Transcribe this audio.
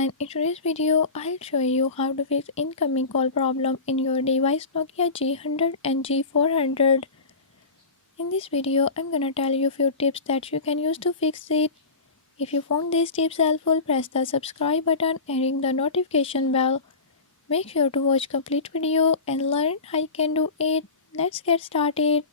everyone, in today's video I'll show you how to fix incoming call problem in your device Nokia G100 and G400. In this video I'm gonna tell you a few tips that you can use to fix it. If you found these tips helpful, press the subscribe button and ring the notification bell. Make sure to watch complete video and learn how you can do it. Let's get started.